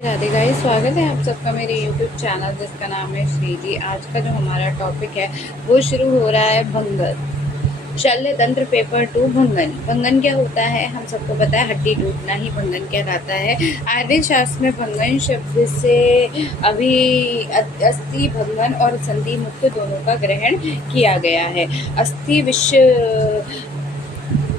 Radhe guys, स्वागत है आप सबका मेरे YouTube चैनल जिसका नाम है श्रीजी। आज का जो हमारा टॉपिक है वो शुरू हो रहा है भंगन। शल्य तंत्र पेपर 2 भंगन। भंगन क्या होता है हम सबको पता है, हड्डी टूटना ही भंगन कहलाता है। आयुर्वेद शास्त्र में भंगन शब्द से अभी अस्थि भंगन और संधि मुक्त दोनों का ग्रहण किया गया है। अस्थि विश्व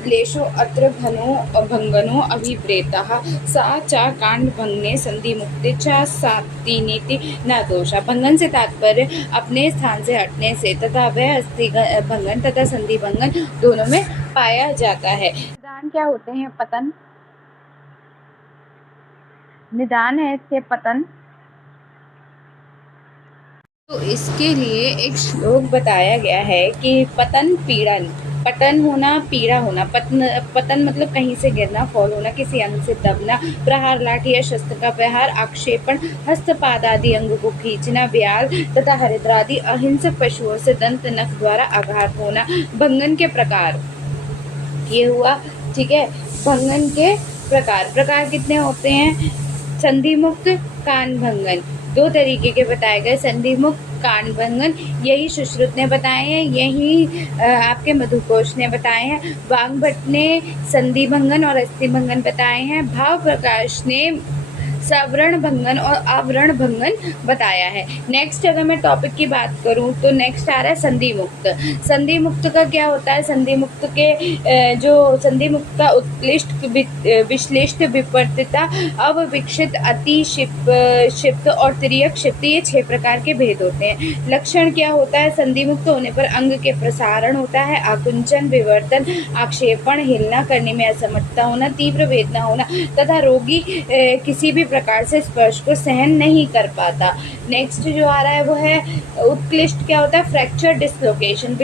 क्लेशो अत्र घनो भंगनो अभिप्रेतः सा च कांड भंगने संधि मुक्ति च सातिनीति न दोषा। भंगन से तात्पर्य अपने स्थान से हटने से तथा वह अस्थि भंगन तथा संधि भंगन दोनों में पाया जाता है। निदान क्या होते हैं? पतन। निदान है इसके पतन। तो इसके लिए एक श्लोक बताया गया है कि पतन पीड़न, पतन होना, पीड़ा होना। पतन मतलब कहीं से गिरना, फॉल होना, किसी अंग से दबना, प्रहार लाठी या शस्त्र का प्रहार, आक्षेपण, हस्तपाद आदि अंग को खींचना, व्याल तथा हरिद्र आदि अहिंसक पशुओं से दंत नख द्वारा आघात होना। भंगन के प्रकार ये हुआ, ठीक है। भंगन के प्रकार कितने होते हैं? संधि मुक्त, कान भंगन। दो तरीके के बताए गए, संधि मुक्त, कान भंगन। यही सुश्रुत ने बताए हैं, यही आपके मधुकोश ने बताए हैं। वाग्भट ने संधि भंगन और अस्थि भंगन बताए हैं। भाव प्रकाश ने सवर्ण भंगन और आवरण भंगन बताया है। नेक्स्ट अगर मैं टॉपिक की बात करूं तो नेक्स्ट आ रहा है संधि मुक्त। संधि मुक्त का क्या होता है? संधि मुक्त के जो संधि मुक्त का उत्कृष्ट विश्लिष्ट विपर्तिता, अविकसित, अति क्षिप्त और तिर्यक क्षिप्त, ये 6 प्रकार के भेद होते हैं। लक्षण क्या होता है? संधि मुक्त होने पर अंग के प्रसारण होता है, आकुंचन, विवर्तन, आक्षेपण, हिलना करने में असमर्थता होना, तीव्र वेदना होना तथा रोगी किसी भी प्रकार से स्पर्श को सहन नहीं कर पाता। नेक्स्ट जो आ रहा है वो है उत्कृष्ट। क्या होता है? Fracture, dislocation.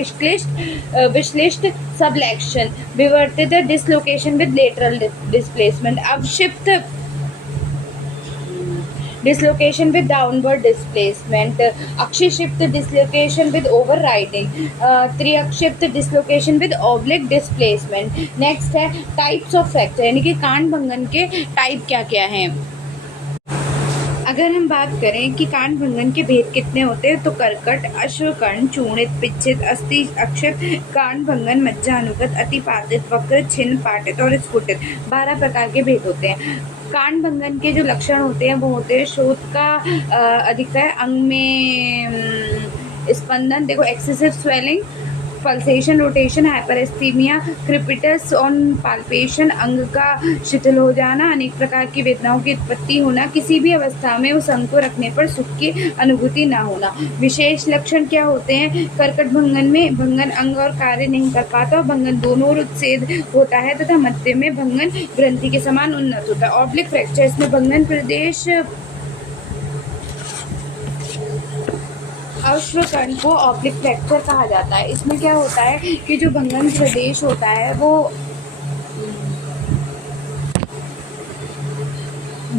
विश्लिष्ट सबलेक्शन, विवर्तित डिसलोकेशन विद लेटरल डिस्प्लेसमेंट, अवक्षिप्त डिसलोकेशन विद डाउनवर्ड डिस्प्लेसमेंट, अक्षिक्षिप्त डिसलोकेशन विद ओवरराइडिंग, त्रिअक्षिप्त dislocation with oblique displacement. Next है टाइप्स ऑफ फ्रैक्चर, यानी कि कान भंगन के टाइप क्या क्या हैं। अगर हम बात करें कि कान भंगन के भेद कितने होते हैं तो कर्कट, अश्वकर्ण, चूर्णित, पिच्छित, अस्थि अक्षत, कान भंगन, मज्जानुगत, अतिपातित, वक्र, छिन्न, पाटित और स्फुटित, 12 प्रकार के भेद होते हैं। कान भंगन के जो लक्षण होते हैं वो होते हैं शोथ का अधिकतर, अंग में स्पंदन, देखो excessive swelling, pulsation, rotation, hyperaesthesia, crepitus on palpation, अंग का शिथिल हो जाना, अनेक प्रकार की वेदनाओं की उत्पत्ति होना, किसी भी अवस्था में उस अंग को रखने पर सुख की अनुभूति न होना। विशेष लक्षण क्या होते हैं? कर्कट भंगन में भंगन अंग और कार्य नहीं कर पाता, भंगन दोनों ओर उत्सेद होता है तथा मध्य में भंगन ग्रंथि के समान उन्नत होता है। ऑब्लिक फ्रैक्चर में भंगन प्रदेश अश्वकर्ण को ऑब्लिक फ्रैक्चर कहा जाता है। इसमें क्या होता है कि जो भंगन प्रदेश होता है वो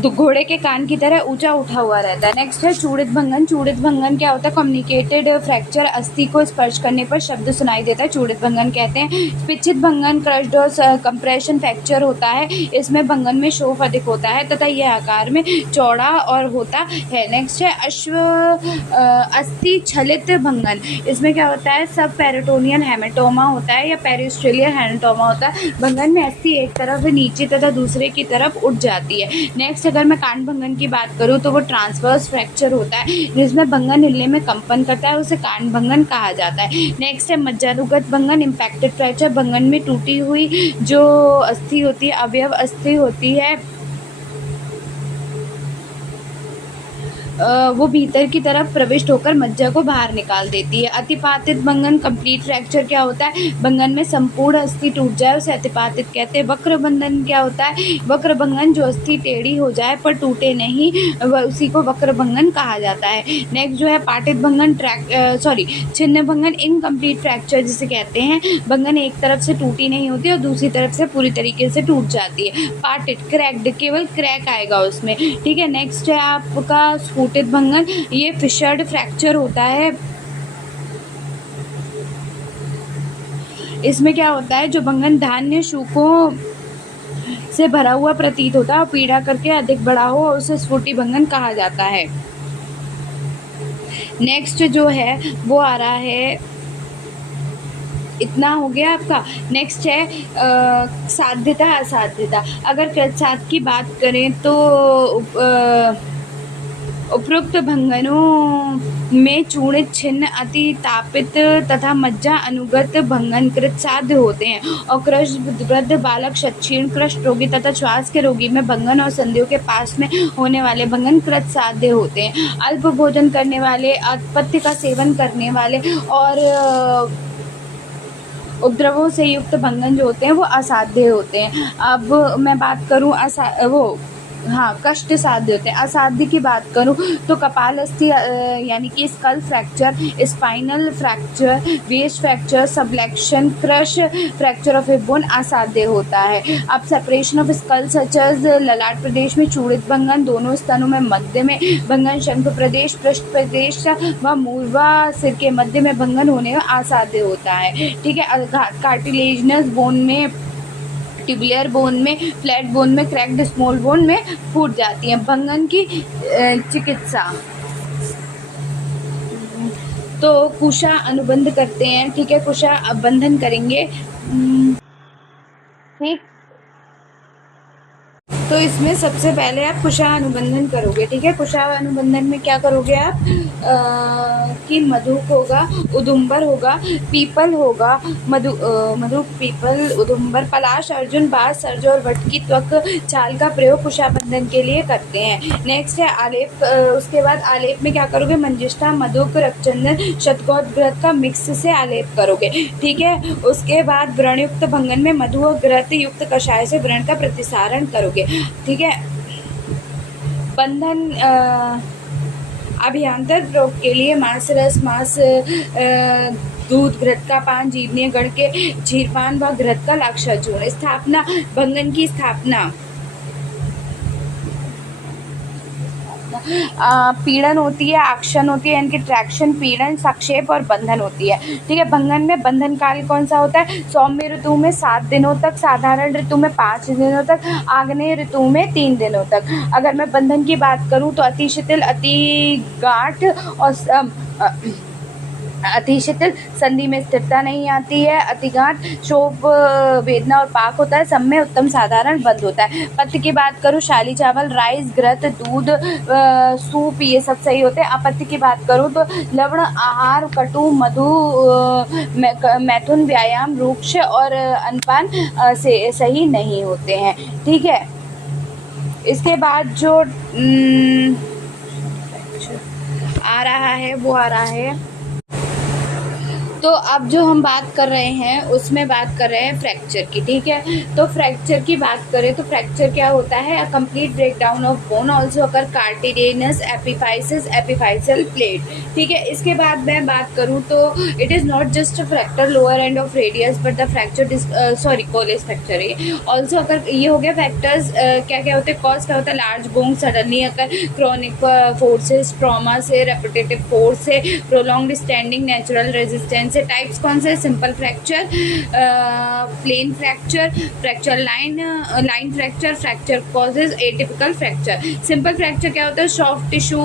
घोड़े के कान की तरह ऊंचा उठा हुआ रहता है। नेक्स्ट है चूड़ित भंगन। चूड़ित भंगन क्या होता है? कम्युनिकेटेड फ्रैक्चर, अस्थि को स्पर्श करने पर शब्द सुनाई देता है, चूड़ित भंगन कहते हैं। पिच्छित भंगन क्रश्ड और कंप्रेशन फ्रैक्चर होता है, इसमें भंगन में शोफ अधिक होता है तथा यह आकार में चौड़ा और होता है। नेक्स्ट है अस्थि छलित भंगन। इसमें क्या होता है? सब पेरिटोनियन हेमेटोमा होता है या पेरिस्ट्रेलियल हेमेटोमा होता है। भंगन में अस्थि एक तरफ नीचे तथा दूसरे की तरफ उठ जाती है। नेक्स्ट अगर मैं कान भंगन की बात करूँ तो वो ट्रांसवर्स फ्रैक्चर होता है, जिसमें भंगन हिलने में कंपन करता है, उसे कान भंगन कहा जाता है। नेक्स्ट है मज्जानुगत भंगन, इम्पैक्टेड फ्रैक्चर। भंगन में टूटी हुई जो अस्थि होती है, अवयव अस्थि होती है, वो भीतर की तरफ प्रविष्ट होकर मज्जा को बाहर निकाल देती है। अतिपातित भंगन, कंप्लीट फ्रैक्चर क्या होता है? भंगन में संपूर्ण अस्थि टूट जाए उसे अतिपातित कहते हैं। वक्र भंगन क्या होता है? वक्र भंगन, जो अस्थि टेढ़ी हो जाए पर टूटे नहीं, उसी को वक्र भंगन कहा जाता है। नेक्स्ट जो है पाटित भंगन, छिन्न भंगन, इनकम्प्लीट फ्रैक्चर जिसे कहते हैं। भंगन एक तरफ से टूटी नहीं होती और दूसरी तरफ से पूरी तरीके से टूट जाती है। पाटित, क्रैक्ड, केवल क्रैक आएगा उसमें, ठीक है। नेक्स्ट है आपका स्फुटित भंगन, ये फिशर्ड फ्रैक्चर होता है। इसमें क्या होता है? जो भंगन धान्य, शूकों से भरा हुआ प्रतीत होता है और पीड़ा करके अधिक बड़ा हो उसे स्फुटी भंगन कहा जाता है। नेक्स्ट जो है वो आ रहा है, इतना हो गया आपका। नेक्स्ट है साध्यता असाध्यता। अगर कृतसाध की बात करें तो उपरोक्त भंगनों में चूर्णित छिन्न अति तापित तथा मज्जा अनुगत भंगन कृत साध्य होते हैं और कृश वृद्ध बालक क्षीण कृष्ण रोगी तथा श्वास के रोगी में भंगन और संधियों के पास में होने वाले भंगन कृत साध्य होते हैं। अल्प भोजन करने वाले, अपत्य का सेवन करने वाले और उपद्रवों से युक्त भंगन जो होते हैं वो असाध्य होते हैं। अब मैं बात करूँ कष्ट साध्य होते हैं। असाध्य की बात करूँ तो कपालस्थि यानी कि skull fracture, spinal fracture, wrist fracture, subluxation, crush, fracture of a bone असाध्य होता है। अब सेपरेशन ऑफ स्कल सचेज ललाट प्रदेश में चूड़ित भंगन, दोनों स्तनों में मध्य में भंगन, शंख प्रदेश, पृष्ठ प्रदेश व मूर्वा सिर के मध्य में भंगन होने में असाध्य होता है। ठीक है। कार्टिलेजनस बोन में, ट्यूबुलर बोन में, फ्लैट बोन में, क्रैक्ड स्मॉल बोन में फूट जाती है। भंगन की चिकित्सा तो कुशा अनुबंध करते हैं। ठीक है, कुशा बंधन करेंगे। ठीक, तो इसमें सबसे पहले आप कुशा अनुबंधन करोगे। ठीक है, कुशा अनुबंधन में क्या करोगे आप कि मधुक होगा, उदुम्बर होगा, पीपल होगा, मधुक, पीपल, उदुम्बर, पलाश, अर्जुन, बांस, सर्ज और वट की त्वक छाल का प्रयोग कुशा बंधन के लिए करते हैं। नेक्स्ट है आलेप। उसके बाद आलेप में क्या करोगे, मंजिष्ठा, मधुक, रक्तचंदन, शतगौत घृत का मिक्स से आलेप करोगे। ठीक है। उसके बाद व्रणयुक्त भंगन में मधु और घृत युक्त कषाय से व्रण का प्रतिसारण करोगे। ठीक है। बंधन अभियांतर प्रयोग के लिए मांस रस, मांस, दूध, घृत का पान, जीवनीय गण के क्षीरपान व घृत का लाक्षर चूर्ण। स्थापना, भंगन की स्थापना, पीड़न होती है, आक्षन होती है, इनकी ट्रैक्शन, पीड़न, संक्षेप और बंधन होती है। ठीक है। भंगन में बंधन काल कौन सा होता है, सौम्य ऋतु में 7 दिनों तक, साधारण ऋतु में 5 दिनों तक, आग्नेय ऋतु में 3 दिनों तक। अगर मैं बंधन की बात करूं तो अति शिथिल, अति गाढ़ और अति शिथिल, संधि में स्थिरता नहीं आती है, अति गाढ़, शोभ, वेदना और पाक होता है, सब में उत्तम साधारण बंद होता है। पथ्य की बात करूँ, शाली चावल, राइस, घृत, दूध, सूप, ये सब सही होते हैं। अपत्य की बात करूँ तो लवण आहार, कटु, मधु, मैथुन, व्यायाम, रूक्ष और अनपान से सही नहीं होते हैं। ठीक है। इसके बाद जो आ रहा है वो आ रहा है, तो अब जो हम बात कर रहे हैं उसमें बात कर रहे हैं फ्रैक्चर की। ठीक है। तो फ्रैक्चर की बात करें तो फ्रैक्चर क्या होता है, a complete breakdown of bone also occur cartilaginous epiphysis, epiphyseal plate. ठीक है। इसके बाद मैं बात करूं तो it is not just fracture lower end of radius but the fracture Colles fracture है ऑल्सो। अगर ये हो गया फैक्टर्स क्या क्या होते हैं, कॉज क्या होता है, large bone suddenly occur, chronic forces, trauma से, रेपिटेटिव फोर्स से, प्रोलॉन्ग्ड स्टैंडिंग, नेचुरल रेजिस्टेंस से। टाइप्स कौन से, simple fracture, plain fracture, fracture line fracture, fracture causes, atypical fracture. Simple fracture क्या होता है, सॉफ्ट टिश्यू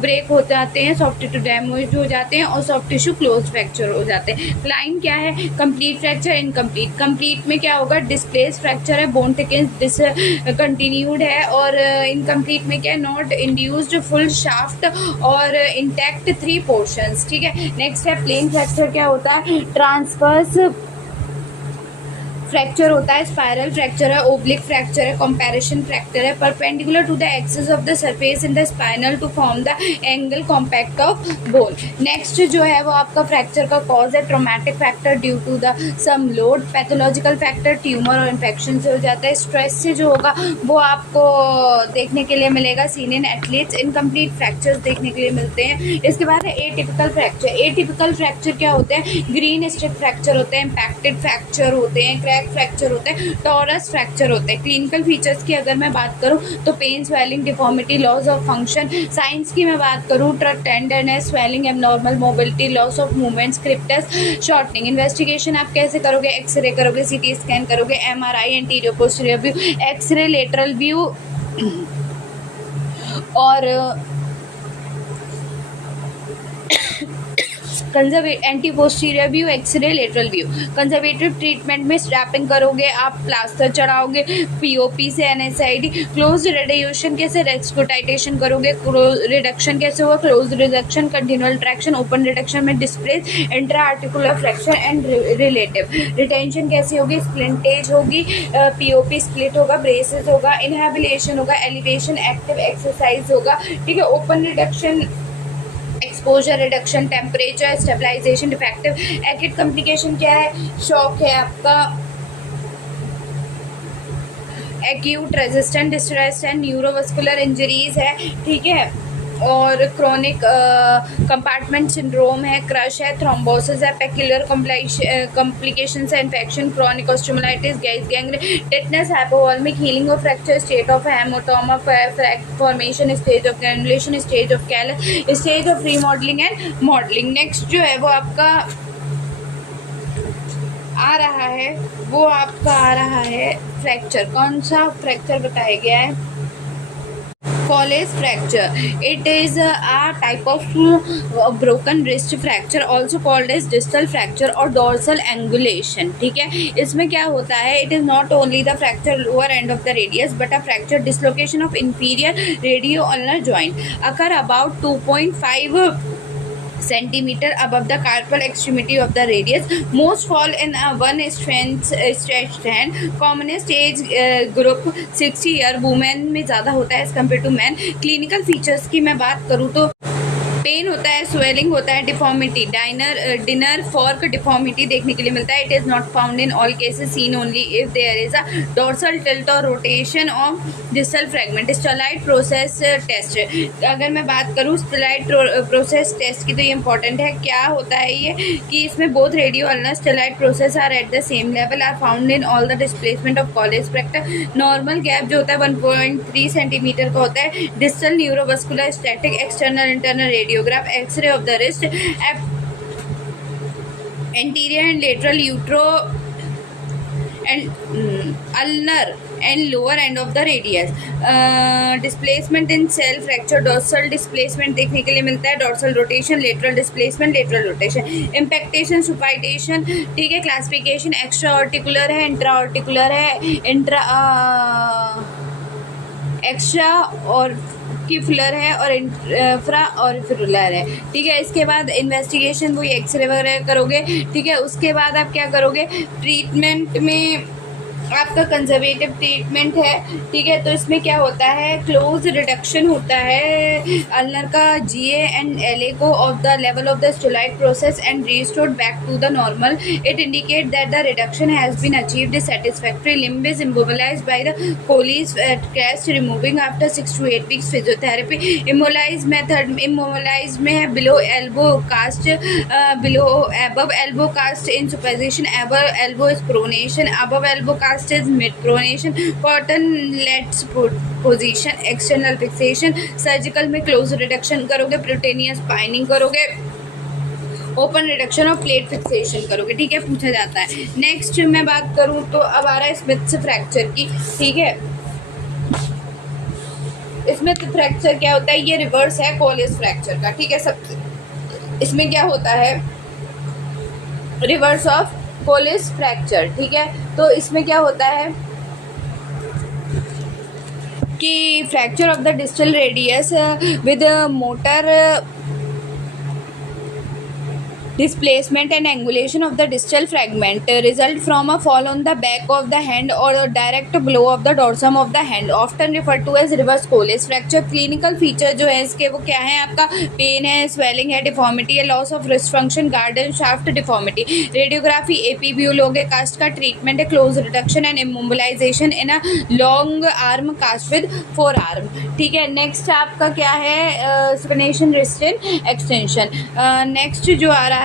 ब्रेक हो जाते हैं, सॉफ्ट टिश्यू डैमेज हो जाते हैं और सॉफ्ट टिश्यू क्लोज फ्रैक्चर हो जाते हैं। लाइन क्या है, कंप्लीट फ्रैक्चर, इनकम्प्लीट। कंप्लीट में क्या होगा, डिस्प्लेस फ्रैक्चर है, बोन थिकनेस डिसकंटिन्यूड है, और इनकम्प्लीट में क्या है, नॉट इंड्यूस्ड, फुल शाफ्ट और इंटैक्ट 3 पोर्शंस। ठीक है। नेक्स्ट है प्लेन फ्रैक्चर। क्या होता है, ट्रांसवर्स फ्रैक्चर होता है, स्पाइरल फ्रैक्चर है, ओब्लिक फ्रैक्चर है, कंपैरिजन फ्रैक्चर है, perpendicular to the axis of the surface in the spinal to form the angle compact of bone. Next जो है वो आपका फ्रैक्चर का कॉज है, traumatic factor due to the some load, pathological factor tumour और infection से हो जाता है, स्ट्रेस से जो होगा वो आपको देखने के लिए मिलेगा सीनियर एथलीट्स, इनकम्प्लीट फ्रैक्चर्स देखने के लिए मिलते हैं। इसके बाद है एटिपिकल फ्रैक्चर। एटिपिकल फ्रैक्चर क्या होते हैं, ग्रीन स्ट्रिप फ्रैक्चर होते हैं, इम्पैक्टेड फ्रैक्चर होते हैं, क्रैक कॉम्पैक्ट फ्रैक्चर होता है, टॉरस फ्रैक्चर होता है। क्लिनिकल फीचर्स की अगर मैं बात करूँ तो pain, swelling, deformity, loss of function. Signs की मैं बात करूँ tenderness, swelling, abnormal mobility, loss of movements, crepitus, shortening. Investigation आप कैसे करोगे? एक्सरे करोगे, सीटी स्कैन करोगे, MRI, anterior posterior view, X ray, lateral view और anti posterior view, X ray, lateral view. Conservative treatment में स्ट्रैपिंग करोगे, आप प्लास्टर चढ़ाओगे, पीओपी से एनएसआईडी। क्लोज रिड्यूशन कैसे? रेस्कोटाइटेशन करोगे। रिडक्शन कैसे होगा? Close reduction, continual traction, open reduction में displace, intra articular fraction and relative. Retention कैसी होगी? स्प्लिंटेज होगी, पीओपी स्प्लिट होगा, ब्रेसेस होगा, इनहेबिलेशन होगा, एलिवेशन, एक्टिव एक्सरसाइज होगा। ठीक है। Open reduction, exposure reduction, temperature stabilisation, defective. Acute complication क्या है? शॉक है आपका, एक्यूट रेजिस्टेंट डिस्ट्रेस है, न्यूरोवस्कुलर इंजरीज है। ठीक है। और क्रोनिक कंपार्टमेंट सिंड्रोम है, क्रश है, थ्रोम्बोसिस है, पेक्यूलर कॉम्प्लिकेशंस है, infection, chronic osteomyelitis, gas, gangrene, tetanus, hypovolaemic, healing of fracture, state of haematoma formation, stage of granulation, stage of callus, stage of remodelling and modelling. Next जो है वो आपका आ रहा है, वो आपका आ रहा है फ्रैक्चर। कौन सा फ्रैक्चर बताया गया है? Colles fracture. It is a type of broken wrist fracture, also called as distal fracture or dorsal angulation. ठीक है। इसमें क्या होता है? It is not only the fracture lower end of the radius but a fracture dislocation of inferior radioulnar joint occur about 2.5 centimeter above the carpal extremity of the radius. Most fall in a one stretched hand. Commonest age group 60 year women में ज़्यादा होता है as compared to men. Clinical features की मैं बात करूँ तो pen होता है, स्वेलिंग होता है, डिफॉर्मिटी, डिनर फॉर्क डिफॉर्मिटी देखने के लिए मिलता है। It is not found in all cases, seen only if there is a dorsal tilt और rotation of distal fragment. Styloid process test, अगर मैं बात करूँ स्टेलाइट प्रोसेस टेस्ट की तो ये इंपॉर्टेंट है। क्या होता है ये कि इसमें both radio ulnar styloid process are at the same level, are found in all the displacement of Colles fracture. Normal gap जो होता है 1.3 सेंटीमीटर का होता है। Distal neurovascular static, external internal radiograph, X ray of the wrist, anterior and lateral utero and ulnar and lower end of the radius. Displacement in cell fracture, dorsal displacement देखने के लिए मिलता है, dorsal rotation, lateral displacement, lateral rotation, impactation, supination। ठीक है। classification extra articular है, intra articular है, extra और किफुलर है और इंफ्रा और फिरुलर है। ठीक है। इसके बाद इन्वेस्टिगेशन वही एक्सरे वगैरह करोगे। ठीक है। उसके बाद आप क्या करोगे? ट्रीटमेंट में आपका कंजर्वेटिव ट्रीटमेंट है। ठीक है। तो इसमें क्या होता है? क्लोज रिडक्शन होता है अल्नर का जीए एंड एलए को of the level of the styloid process and restored back to the normal. It indicate that the reduction has been achieved satisfactory. Limb is immobilised by the Colles crest removing after 6 to 8 weeks physiotherapy. Immobilise method, immobilise में है below elbow cast, below above elbow cast in superposition, above elbow is pronation, above elbow cast is mid pronation, cotton lets position, external fixation। Surgical में close reduction करोगे, प्रोटेनियस pining करोगे, open reduction और plate fixation करोगे। ठीक है। पूछा जाता है। नेक्स्ट मैं बात करूं तो अब आ रहा है स्मिथ फ्रैक्चर की। ठीक है। स्मिथ फ्रैक्चर क्या होता है? ये रिवर्स है कोलेस फ्रैक्चर का। ठीक है। सबसे इसमें क्या होता है? Reverse of Colles fracture. ठीक है। तो इसमें क्या होता है कि fracture of the distal radius with motor displacement and angulation of the distal fragment result from a fall on the back of the hand or a direct blow of the dorsum of the hand, often referred to as reverse Colles fracture। clinical feature जो है इसके वो क्या है? आपका pen है, swelling है, deformity है, loss of wrist function, garden shaft deformity। radiography AP view लोगे। कास्ट का ट्रीटमेंट है close reduction and immobilization in a long arm cast with forearm। ठीक है। नेक्स्ट आपका क्या है? supination wrist extension। नेक्स्ट जो आ रहा है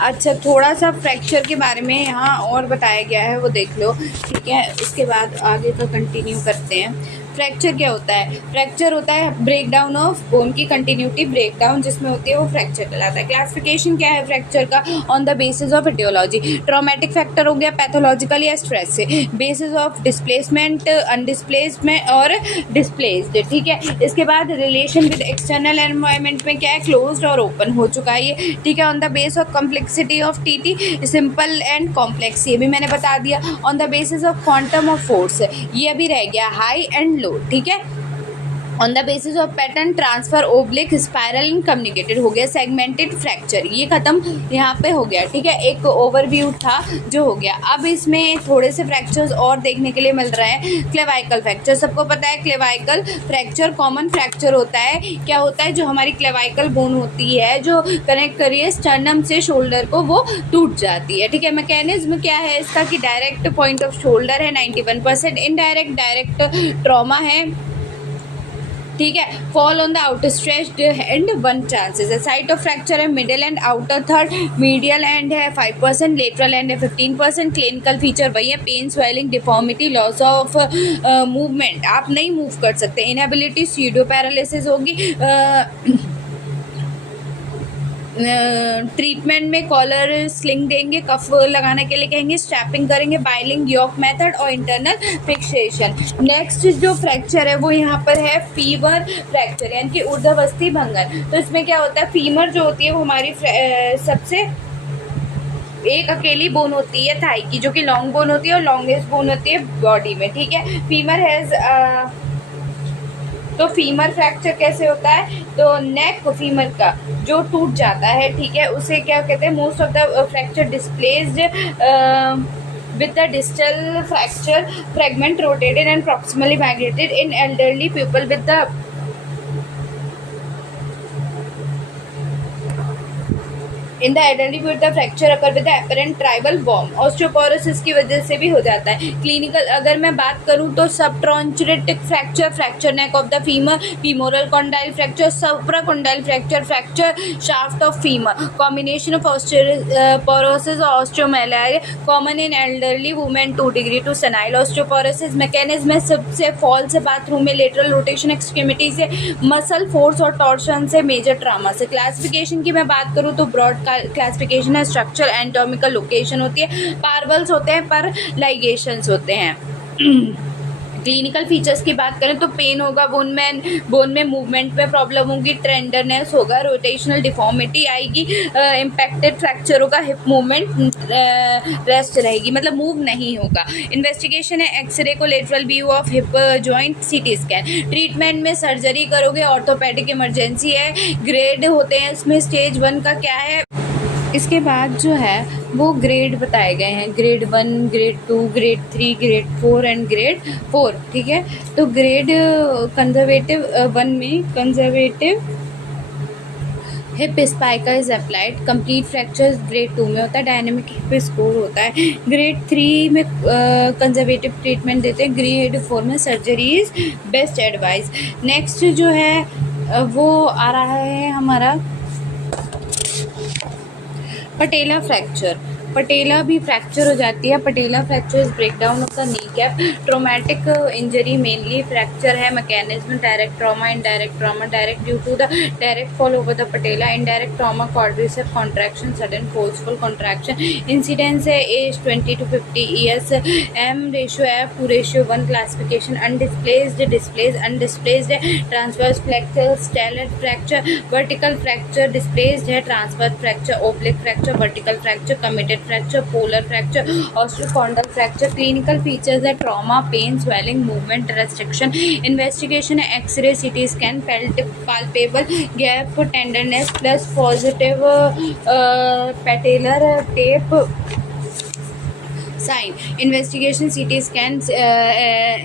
अच्छा, थोड़ा सा फ्रैक्चर के बारे में यहाँ और बताया गया है, वो देख लो, ठीक है। उसके बाद आगे का कंटिन्यू करते हैं। फ्रैक्चर क्या होता है? फ्रैक्चर होता है ब्रेक डाउन ऑफ बोन की कंटिन्यूटी ब्रेक डाउन जिसमें होती है, वो फ्रैक्चर कहलाता है। क्लासिफिकेशन क्या है फ्रैक्चर का? On the basis of aetiology. Traumatic factor हो गया, पैथोलॉजिकल या स्ट्रेस से। बेसिस ऑफ डिस्प्लेसमेंट, अनडिस्प्लेसमेंट और डिस्प्लेस्ड, ठीक है। इसके बाद रिलेशन विद एक्सटर्नल एनवायरनमेंट में क्या है? क्लोज्ड और ओपन हो चुका है ये, ठीक है। On the base of complexity of TT, simple and complex, ये भी मैंने बता दिया। On the basis of quantum of force, ये अभी रह गया हाई एंड लो, ठीक है। On the basis of pattern transfer, oblique, spiral and communicated हो गया। सेगमेंटेड फ्रैक्चर, ये खत्म यहाँ पे हो गया, ठीक है। एक ओवरव्यू था जो हो गया। अब इसमें थोड़े से फ्रैक्चर्स और देखने के लिए मिल रहे हैं। क्लेवाइकल फ्रैक्चर, सबको पता है क्लेवाइकल फ्रैक्चर कॉमन फ्रैक्चर होता है। क्या होता है? जो हमारी क्लेवाइकल बोन होती है जो कनेक्ट करी है स्टर्नम से शोल्डर को, वो टूट जाती है, ठीक है। मैकेनिज्म क्या है इसका कि डायरेक्ट पॉइंट ऑफ शोल्डर है 91%, इनडायरेक्ट डायरेक्ट ट्रॉमा है, ठीक है। Fall on the outer stretched and 1 chances है। साइट ऑफ फ्रैक्चर है middle and outer third, medial and है 5%, लेटरल एंड है 15%। क्लिनिकल फीचर वही है, pain, swelling, deformity, loss of movement, आप नहीं मूव कर सकते। इनएबिलिटी, स्यूडो पैरालिसिस होगी। ट्रीटमेंट में कॉलर स्लिंग देंगे, कफ लगाने के लिए कहेंगे, स्ट्रैपिंग करेंगे, बाइलिंग, यॉक मेथड और इंटरनल फिक्सेशन। नेक्स्ट जो फ्रैक्चर है वो यहाँ पर है फीमर फ्रैक्चर, यानी कि ऊर्ध्वस्थि भंगन। तो इसमें क्या होता है? फीमर जो होती है वो हमारी सबसे एक अकेली बोन होती है थाई की, जो कि लॉन्ग बोन होती है और लॉन्गेस्ट बोन होती है बॉडी में, ठीक है। फीमर हैज तो फीमर फ्रैक्चर कैसे होता है? तो नेक फीमर का जो टूट जाता है, ठीक है, उसे क्या कहते हैं? Most of the fracture displaced with the distal fracture fragment rotated and proximally migrated in elderly people with the in the adult with the fracture occur with the apparent trivial bump. Osteoporosis की वजह से भी हो जाता है। Clinical अगर मैं बात करूं तो subtrochanteric fracture, fracture neck of the femur, femoral condyle fracture, supracondylar fracture, fracture shaft of femur, combination of osteoporosis और osteomalacia, common in elderly women 2 degree to senile osteoporosis. Mechanism में सबसे फॉल से, bathroom में lateral rotation, extremity से, muscle force और torsion से, major trauma से। Classification की मैं बात करूँ तो ब्रॉड क्लासिफिकेशन है, स्ट्रक्चर, एनाटॉमिकल लोकेशन होती है, पार्वल्स होते हैं, पर लाइगेशंस होते हैं। क्लिनिकल फीचर्स की बात करें तो पेन होगा, बोन में मूवमेंट में प्रॉब्लम होगी, टेंडरनेस होगा, रोटेशनल डिफॉर्मिटी आएगी, इम्पैक्टेड फ्रैक्चर होगा, हिप मूवमेंट रेस्ट रहेगी, मतलब मूव नहीं होगा। इन्वेस्टिगेशन है एक्सरे को, lateral view of hip joint, CT scan. Treatment में सर्जरी करोगे, ऑर्थोपेडिक इमरजेंसी है, ग्रेड होते हैं इसमें, स्टेज 1 का क्या है। इसके बाद जो है वो ग्रेड बताए गए हैं, grade 1, grade 2, grade 3, grade 4 and grade 4, ठीक है। तो ग्रेड कंजर्वेटिव 1 में conservative hip spica is applied, complete fracture grade 2 में होता है, डायनेमिक हिप स्कोर होता है। ग्रेड 3 में कंजर्वेटिव ट्रीटमेंट देते हैं, ग्रेड 4 में surgery is best advice. Next जो है वो आ रहा है हमारा पटेला फ्रैक्चर। पटेला भी फ्रैक्चर हो जाती है। Patella fracture is break down of the kneecap, traumatic injury mainly fracture है। Mechanism direct trauma, indirect trauma, direct due to the direct fall over the patella, indirect trauma, quadricep contraction, sudden forceful contraction. Incidence है age 20 to 50 years, M ratio F 2:1। Classification undisplaced, displaced, undisplaced है, transverse fracture, stellate fracture, vertical fracture, displaced है, transverse fracture, oblique fracture, vertical fracture, committed fracture, polar fracture, osteochondral fracture. Clinical features है trauma, pain, swelling, movement restriction. Investigation है X ray, CT scan, palpable gap, tenderness plus positive patellar tap sign. Investigation CT scan,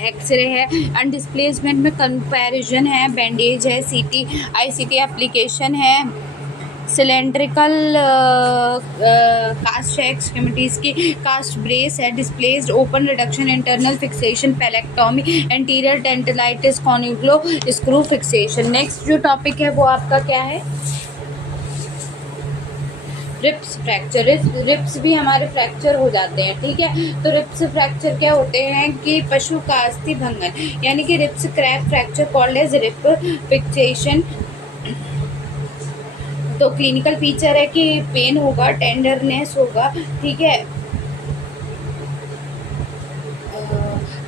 X ray है। Undisplacement में comparison है, bandage है, CT ICT application है, cylindrical cast है, extremities की cast brace है, displaced open reduction, internal fixation, patellectomy, anterior डेंटलाइटिस, कॉन्यूग्लो स्क्रू फिक्सेशन। नेक्स्ट जो टॉपिक है वो आपका क्या है? रिप्स फ्रैक्चर, रिप्स भी हमारे फ्रैक्चर हो जाते हैं, ठीक है। तो रिप्स फ्रैक्चर क्या होते हैं कि पशु का अस्थि भंगन, यानी कि ribs crack fracture called as rib fixation. तो क्लिनिकल फीचर है कि पेन होगा, टेंडरनेस होगा, ठीक है,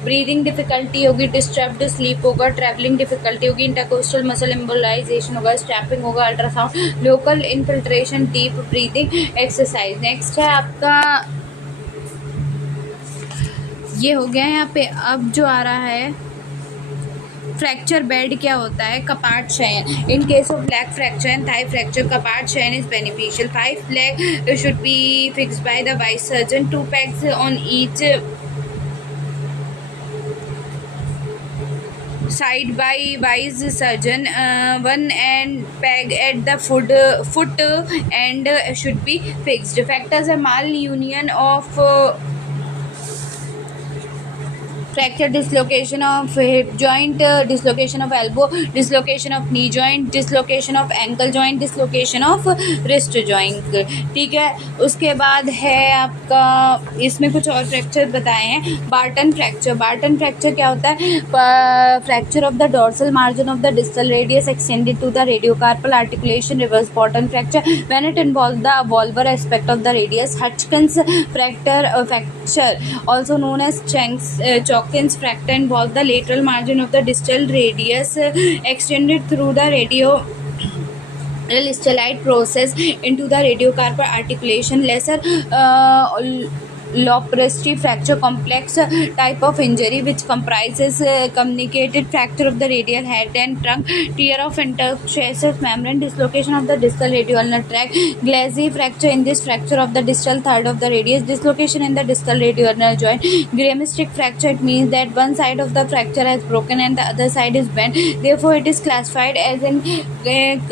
ब्रीदिंग डिफिकल्टी होगी, डिस्टर्ब्ड स्लीप होगा, ट्रैवलिंग डिफिकल्टी होगी, इंटरकोस्टल मसल एम्बोलाइजेशन होगा, स्टैपिंग होगा, ultrasound, local infiltration, deep breathing exercise. Next है आपका, ये हो गया यहाँ पे। अब जो आ रहा है फ्रैक्चर बेड क्या होता है, कपाट शयन। In case of leg fracture and thigh fracture, कपाट शयन is beneficial. 5 leg should be fixed by the wise surgeon, 2 pegs on each side by wise surgeon, one and peg at the foot and should be fixed. Factors are malunion of fracture, dislocation of hip joint, dislocation of elbow, dislocation of knee joint, dislocation of ankle joint, dislocation of wrist joint, ठीक है। उसके बाद है आपका, इसमें कुछ और fracture बताए हैं। बार्टन फ्रैक्चर, बार्टन फ्रैक्चर क्या होता है, fracture of the dorsal margin of the distal radius extended to the radiocarpal articulation, reverse Barton fracture when it involve the volar aspect of the radius, हटकिंस fracture also known as Chawkins fracture involve the lateral margin of the distal radius extended through the stellate process into the radiocarpal articulation. Lesser Lopresti fracture, complex type of injury which comprises communicated fracture of the radial head and trunk, tear of interosseous membrane, dislocation of the distal radioulnar tract, Gleason fracture. In this fracture of the distal third of the radius, dislocation in the distal radioulnar joint. Gramstic fracture, it means that one side of the fracture has broken and the other side is bent, therefore it is classified as an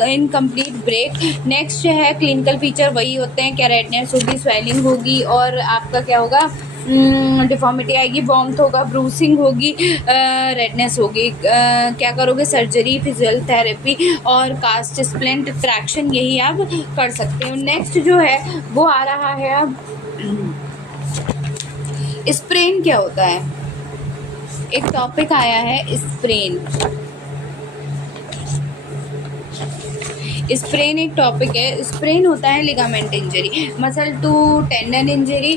incomplete break. Next है clinical feature, वही होते हैं, क्या redness होगी, swelling होगी, और आपका क्या होगा, डिफॉर्मिटी आएगी, वॉर्मथ होगा, ब्रूसिंग होगी, रेडनेस होगी। क्या करोगे, सर्जरी, फिजियोथेरेपी और कास्ट स्प्लिंट ट्रैक्शन, यही आप कर सकते हो। नेक्स्ट जो है वो आ रहा है अब, स्प्रेन क्या होता है। एक टॉपिक आया है स्प्रेन, स्प्रेन एक टॉपिक है। स्प्रेन होता है ligament injury, muscle to tendon injury,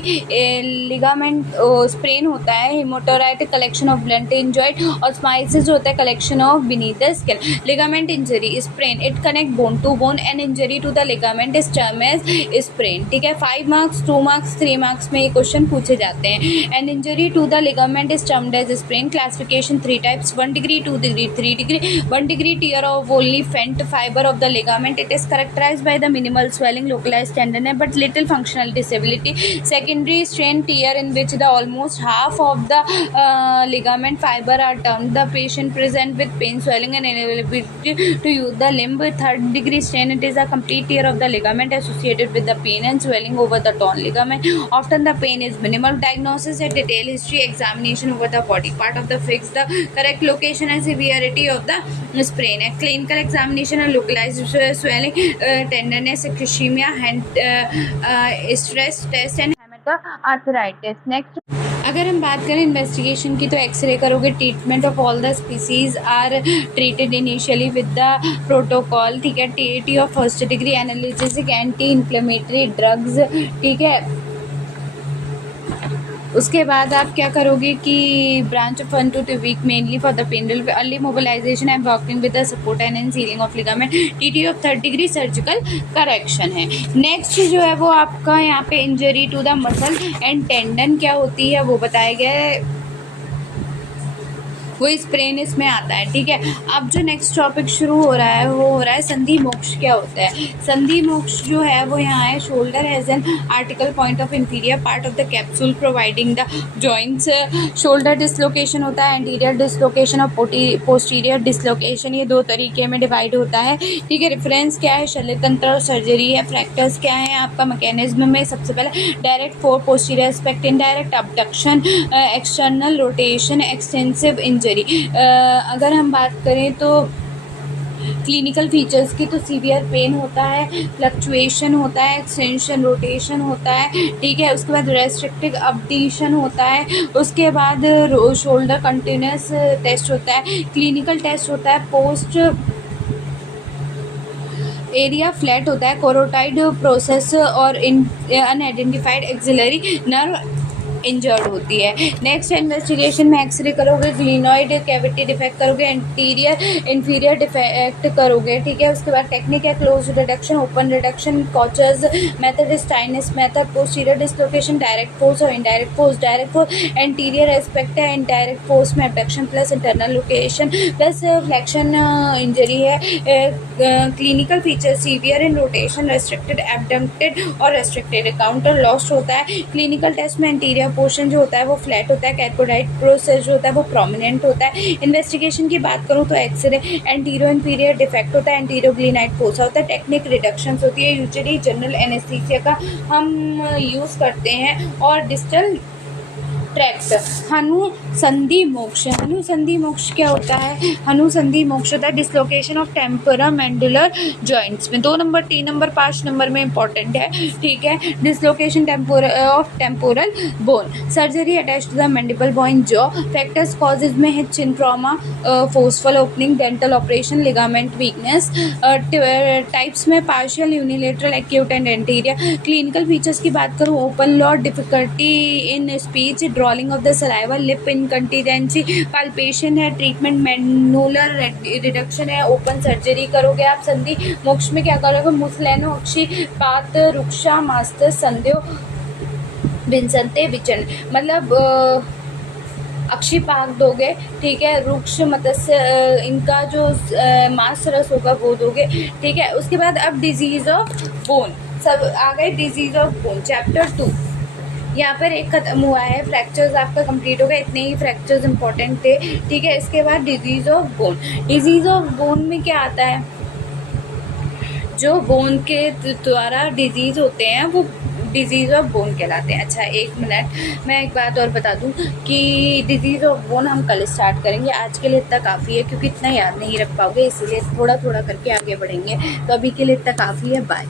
ligament sprain होता है हेमोटोराइटिक collection of blood in joint, और स्पाइसेस होता है collection of beneath the skin. Ligament injury sprain, it connect bone to bone, an injury to the ligament is term as sprain, ठीक है। 5 marks, 2 marks, 3 marks में ये क्वेश्चन पूछे जाते हैं। An injury to the ligament is termed as sprain, classification 3 types, 1 degree, 2 degree, 3 degree। 1 degree tear of only faint fiber of the ligament, it is characterized by the minimal swelling, localized tenderness but little functional disability. Secondary strain tear in which the almost half of the ligament fiber are termed, the patient present with pain, swelling and inability to use the limb. 3rd degree strain, it is a complete tear of the ligament associated with the pain and swelling over the torn ligament. Often the pain is minimal. Diagnosis, a detailed history, examination over the body part of the fix, the correct location and severity of the sprain, a clinical examination and localized swelling, tenderness, ischemia, hand stress test and arthritis. Next, अगर हम बात करें investigation की, तो X ray करोगे, treatment of all the species are treated initially with the protocol, ठीक है। T of first degree, analysis, anti inflammatory drugs, ठीक है। उसके बाद आप क्या करोगे कि branch of 1 to 2 week mainly for the pain relief, early mobilisation and working with the support and sealing of ligament, T of 3rd degree surgical correction है। Next जो है वो आपका यहाँ पे injury to the muscle and tendon क्या होती है वो बताया गया है, वो स्प्रेन इसमें आता है, ठीक है। अब जो नेक्स्ट टॉपिक शुरू हो रहा है वो हो रहा है संधि मोक्ष क्या होता है। संधि मोक्ष जो है वो यहाँ है, shoulder has an article point of inferior part of the capsule providing the joints, shoulder dislocation होता है, एंटीरियर डिसलोकेशन और पोस्टीरियर डिसलोकेशन, ये 2 तरीके में डिवाइड होता है, ठीक है। रेफरेंस क्या है, शल्य तंत्र और सर्जरी है। फ्रैक्चर्स क्या है आपका मैकेनिज्म में, सबसे पहले direct four, posterior aspect, indirect abduction, external rotation, extensive injury. अगर हम बात करें तो क्लिनिकल फीचर्स की तो सीवियर पेन होता है, फ्लक्चुएशन होता है, एक्सटेंशन रोटेशन होता है, ठीक है। उसके बाद रेस्ट्रिक्टिव अबडिशन होता है, उसके बाद शोल्डर कंटिन्यूस टेस्ट होता है, क्लिनिकल टेस्ट होता है, पोस्ट एरिया फ्लैट होता है, कोरोटाइड प्रोसेस और अनआइडेंटिफाइड एक्सिलरी नर्व इंजर्ड होती है। नेक्स्ट इन्वेस्टिगेशन में एक्सरे करोगे, ग्लिनॉइड कैविटी डिफेक्ट करोगे, एंटीरियर इंफीरियर डिफेक्ट करोगे, ठीक है। उसके बाद टेक्निक है close reduction, open reduction, Kocher's method, Stimson's method, posterior dislocation, direct force और indirect force. Direct force anterior aspect है, इनडायरेक्ट फोर्स में abduction plus internal location plus flexion injury है। Clinical feature severe in rotation, restricted abducted और restricted counter lost होता है। Clinical test में anterior portion जो होता है वो फ्लैट होता है, कैरकोडाइट प्रोसेस जो होता है वो प्रोमिनेंट होता है। इन्वेस्टिगेशन की बात करूँ तो एक्सरे एंटीरियो इंफीरियर डिफेक्ट होता है, एंटीरियो ग्लिनाइट फोसा होता है, टेक्निक रिडक्शन होती है। यूजुअली जनरल एनेस्थीसिया का हम यूज़ करते हैं। और डिस्टल ट्रैक्ट हनुसंधि मोक्ष, हनुसंधि मोक्ष क्या होता है? हनुसंधि मोक्ष होता है डिसलोकेशन ऑफ टेम्पोरामेंडुलर जॉइंट्स में। 2 नंबर 3 नंबर 5 नंबर में इंपॉर्टेंट है, ठीक है। Dislocation of temporal bone, surgery attach to the mandible bone jaw. Factors causes में है chin trauma, forceful opening, dental operation, ligament weakness. Types में partial, unilateral, acute and anterior. Clinical features की बात करूँ, open law, difficulty in speech, drooling of the saliva, lip incontinence, palpation है, treatment manual reduction है, open surgery करोगे आप। संधि मोक्ष में क्या करोगे? मुसलेनो अक्षी पात रुक्षा मास्तर संध्यो विंसंते विचन, मतलब अक्षिपाक दोगे, ठीक है। रुक्ष मत्स्य इनका जो मांस रस होगा वो दोगे, ठीक है। उसके बाद अब डिजीज ऑफ बोन, सब आ गए। डिजीज ऑफ बोन चैप्टर 2 यहाँ पर एक खत्म हुआ है। फ्रैक्चर्स आपका कंप्लीट हो गया, इतने ही फ्रैक्चर्स इंपॉर्टेंट थे, ठीक है। इसके बाद disease of bone, disease of bone में क्या आता है? जो बोन के द्वारा डिजीज होते हैं वो डिजीज़ ऑफ बोन कहलाते हैं। अच्छा 1 मिनट, मैं एक बात और बता दूं कि डिजीज़ ऑफ बोन हम कल स्टार्ट करेंगे। आज के लिए इतना काफ़ी है, क्योंकि इतना याद नहीं रख पाओगे, इसीलिए थोड़ा थोड़ा करके आगे बढ़ेंगे। तो अभी के लिए इतना काफ़ी है, बाय।